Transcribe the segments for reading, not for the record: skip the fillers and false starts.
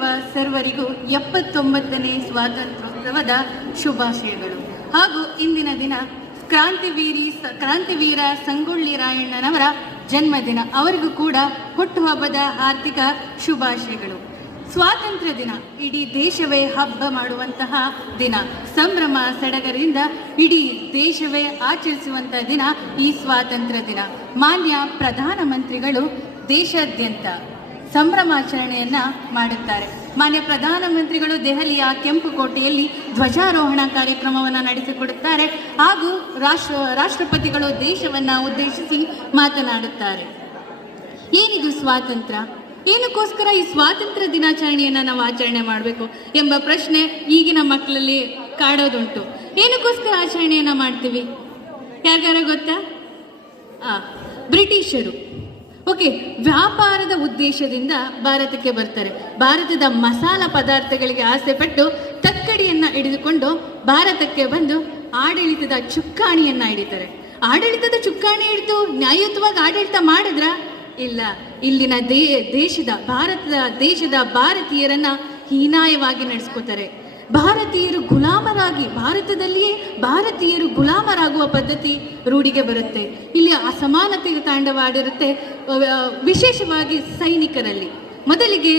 ಇರುವ ಸರ್ವರಿಗೂ 79ನೇ ಸ್ವಾತಂತ್ರ್ಯೋತ್ಸವದ ಶುಭಾಶಯಗಳು. ಹಾಗೂ ಇಂದಿನ ದಿನ ಕ್ರಾಂತಿವೀರ ಸಂಗೊಳ್ಳಿ ರಾಯಣ್ಣನವರ ಜನ್ಮದಿನ. ಅವರಿಗೂ ಕೂಡ ಹುಟ್ಟುಹಬ್ಬದ ಹಾರ್ದಿಕ ಶುಭಾಶಯಗಳು. ಸ್ವಾತಂತ್ರ್ಯ ದಿನ ಇಡೀ ದೇಶವೇ ಹಬ್ಬ ಮಾಡುವಂತಹ ದಿನ. ಸಂಭ್ರಮ ಸಡಗರದಿಂದ ಇಡೀ ದೇಶವೇ ಆಚರಿಸುವಂತಹ ದಿನ ಈ ಸ್ವಾತಂತ್ರ್ಯ ದಿನ. ಮಾನ್ಯ ಪ್ರಧಾನಮಂತ್ರಿಗಳು ದೇಶಾದ್ಯಂತ ಸಂಭ್ರಮಾಚರಣೆಯನ್ನ ಮಾಡುತ್ತಾರೆ. ಮಾನ್ಯ ಪ್ರಧಾನಮಂತ್ರಿಗಳು ದೆಹಲಿಯ ಕೆಂಪುಕೋಟೆಯಲ್ಲಿ ಧ್ವಜಾರೋಹಣ ಕಾರ್ಯಕ್ರಮವನ್ನು ನಡೆಸಿಕೊಡುತ್ತಾರೆ. ಹಾಗೂ ರಾಷ್ಟ್ರಪತಿಗಳು ದೇಶವನ್ನ ಉದ್ದೇಶಿಸಿ ಮಾತನಾಡುತ್ತಾರೆ. ಏನಿದು ಸ್ವಾತಂತ್ರ್ಯ? ಏನಕ್ಕೋಸ್ಕರ ಈ ಸ್ವಾತಂತ್ರ್ಯ ದಿನಾಚರಣೆಯನ್ನು ನಾವು ಆಚರಣೆ ಮಾಡಬೇಕು ಎಂಬ ಪ್ರಶ್ನೆ ಈಗಿನ ಮಕ್ಕಳಲ್ಲಿ ಕಾಡೋದುಂಟು. ಏನಕ್ಕೋಸ್ಕರ ಆಚರಣೆಯನ್ನು ಮಾಡ್ತೀವಿ? ಯಾರ್ಯಾರ ಗೊತ್ತಾ? ಬ್ರಿಟಿಷರು ವ್ಯಾಪಾರದ ಉದ್ದೇಶದಿಂದ ಭಾರತಕ್ಕೆ ಬರ್ತಾರೆ. ಭಾರತದ ಮಸಾಲ ಪದಾರ್ಥಗಳಿಗೆ ಆಸೆ ಪಟ್ಟು ತಕ್ಕಡಿಯನ್ನ ಹಿಡಿದುಕೊಂಡು ಭಾರತಕ್ಕೆ ಬಂದು ಆಡಳಿತದ ಚುಕ್ಕಾಣಿಯನ್ನ ಹಿಡಿತಾರೆ. ಆಡಳಿತದ ಚುಕ್ಕಾಣಿ ಹಿಡಿದು ನ್ಯಾಯಯುತವಾಗಿ ಆಡಳಿತ ಮಾಡಿದ್ರ? ಇಲ್ಲ. ಇಲ್ಲಿನ ದೇಶದ ಭಾರತೀಯರನ್ನ ಹೀನಾಯವಾಗಿ ನಡೆಸ್ಕೋತಾರೆ. ಭಾರತದಲ್ಲಿಯೇ ಭಾರತೀಯರು ಗುಲಾಮರಾಗುವ ಪದ್ಧತಿ ರೂಢಿಗೆ ಬರುತ್ತೆ. ಇಲ್ಲಿ ಅಸಮಾನತೆಗೆ ತಾಂಡವಾಡಿರುತ್ತೆ. ವಿಶೇಷವಾಗಿ ಸೈನಿಕರಲ್ಲಿ ಮೊದಲಿಗೆ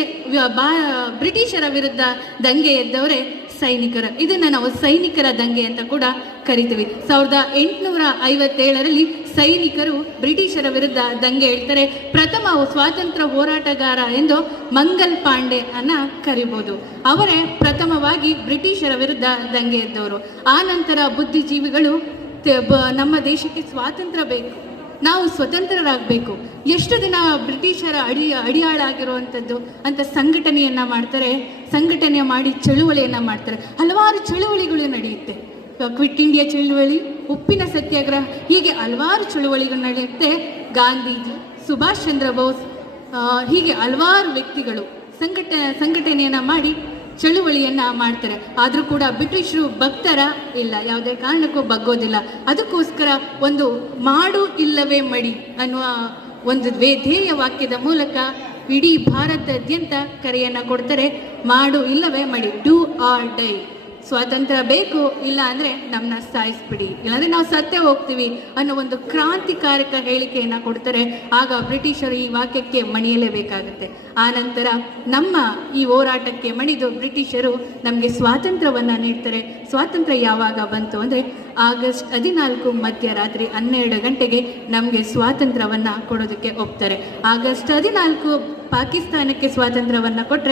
ಬ್ರಿಟಿಷರ ವಿರುದ್ಧ ದಂಗೆ ಎದ್ದವರೇ ಸೈನಿಕರ. ಇದನ್ನು ನಾವು ಸೈನಿಕರ ದಂಗೆ ಅಂತ ಕೂಡ ಕರಿತೀವಿ. 1857ರಲ್ಲಿ ಸೈನಿಕರು ಬ್ರಿಟಿಷರ ವಿರುದ್ಧ ದಂಗೆ ಹೇಳ್ತಾರೆ. ಪ್ರಥಮ ಸ್ವಾತಂತ್ರ್ಯ ಹೋರಾಟಗಾರ ಎಂದು ಮಂಗಲ್ ಪಾಂಡೆ ಅನ್ನ ಕರಿಬಹುದು. ಅವರೇ ಪ್ರಥಮವಾಗಿ ಬ್ರಿಟಿಷರ ವಿರುದ್ಧ ದಂಗೆ ಎದ್ದವರು. ಆ ನಂತರ ಬುದ್ಧಿಜೀವಿಗಳು ನಮ್ಮ ದೇಶಕ್ಕೆ ಸ್ವಾತಂತ್ರ್ಯ ಬೇಕು, ನಾವು ಸ್ವತಂತ್ರರಾಗಬೇಕು, ಎಷ್ಟು ದಿನ ಬ್ರಿಟಿಷರ ಅಡಿಯಾಳಾಗಿರುವಂಥದ್ದು ಅಂತ ಸಂಘಟನೆಯನ್ನ ಮಾಡ್ತಾರೆ. ಸಂಘಟನೆ ಮಾಡಿ ಚಳುವಳಿಯನ್ನ ಮಾಡ್ತಾರೆ. ಹಲವಾರು ಚಳುವಳಿಗಳು ನಡೆಯುತ್ತೆ. ಕ್ವಿಟ್ ಇಂಡಿಯಾ ಚಳುವಳಿ, ಉಪ್ಪಿನ ಸತ್ಯಾಗ್ರಹ, ಹೀಗೆ ಹಲವಾರು ಚಳುವಳಿಗಳು ನಡೆಯುತ್ತೆ. ಗಾಂಧೀಜಿ, ಸುಭಾಷ್ ಚಂದ್ರ ಬೋಸ್, ಹೀಗೆ ಹಲವಾರು ವ್ಯಕ್ತಿಗಳು ಸಂಘಟನೆಯನ್ನ ಮಾಡಿ ಚಳುವಳಿಯನ್ನ ಮಾಡ್ತಾರೆ. ಆದರೂ ಕೂಡ ಬ್ರಿಟಿಷರು ಬಗ್ತಾರ? ಇಲ್ಲ, ಯಾವುದೇ ಕಾರಣಕ್ಕೂ ಬಗ್ಗೋದಿಲ್ಲ. ಅದಕ್ಕೋಸ್ಕರ ಒಂದು ಮಾಡು ಇಲ್ಲವೇ ಮಡಿ ಅನ್ನುವ ಒಂದು ಧ್ಯೇಯ ವಾಕ್ಯದ ಮೂಲಕ ಇಡೀ ಭಾರತಾದ್ಯಂತ ಕರೆಯನ್ನ ಕೊಡ್ತಾರೆ. ಮಾಡು ಇಲ್ಲವೇ ಮಡಿ, ಡೂ ಆರ್ ಡೈ. ಸ್ವಾತಂತ್ರ್ಯ ಬೇಕು, ಇಲ್ಲ ಅಂದರೆ ನಮ್ಮನ್ನ ಸಾಯಿಸ್ಬಿಡಿ, ಇಲ್ಲಾಂದರೆ ನಾವು ಸತ್ತೇ ಹೋಗ್ತೀವಿ ಅನ್ನೋ ಒಂದು ಕ್ರಾಂತಿಕಾರಕ ಹೇಳಿಕೆಯನ್ನು ಕೊಡ್ತಾರೆ. ಆಗ ಬ್ರಿಟಿಷರು ಈ ವಾಕ್ಯಕ್ಕೆ ಮಣಿಯಲೇಬೇಕಾಗುತ್ತೆ. ಆ ನಂತರ ನಮ್ಮ ಈ ಹೋರಾಟಕ್ಕೆ ಮಣಿದು ಬ್ರಿಟಿಷರು ನಮಗೆ ಸ್ವಾತಂತ್ರ್ಯವನ್ನು ನೀಡ್ತಾರೆ. ಸ್ವಾತಂತ್ರ್ಯ ಯಾವಾಗ ಬಂತು ಅಂದರೆ ಆಗಸ್ಟ್ 14 ಮಧ್ಯರಾತ್ರಿ 12 ಗಂಟೆಗೆ ನಮಗೆ ಸ್ವಾತಂತ್ರ್ಯವನ್ನು ಕೊಡೋದಕ್ಕೆ ಒಪ್ತಾರೆ. ಆಗಸ್ಟ್ 14 ಪಾಕಿಸ್ತಾನಕ್ಕೆ ಸ್ವಾತಂತ್ರ್ಯವನ್ನು ಕೊಟ್ಟರೆ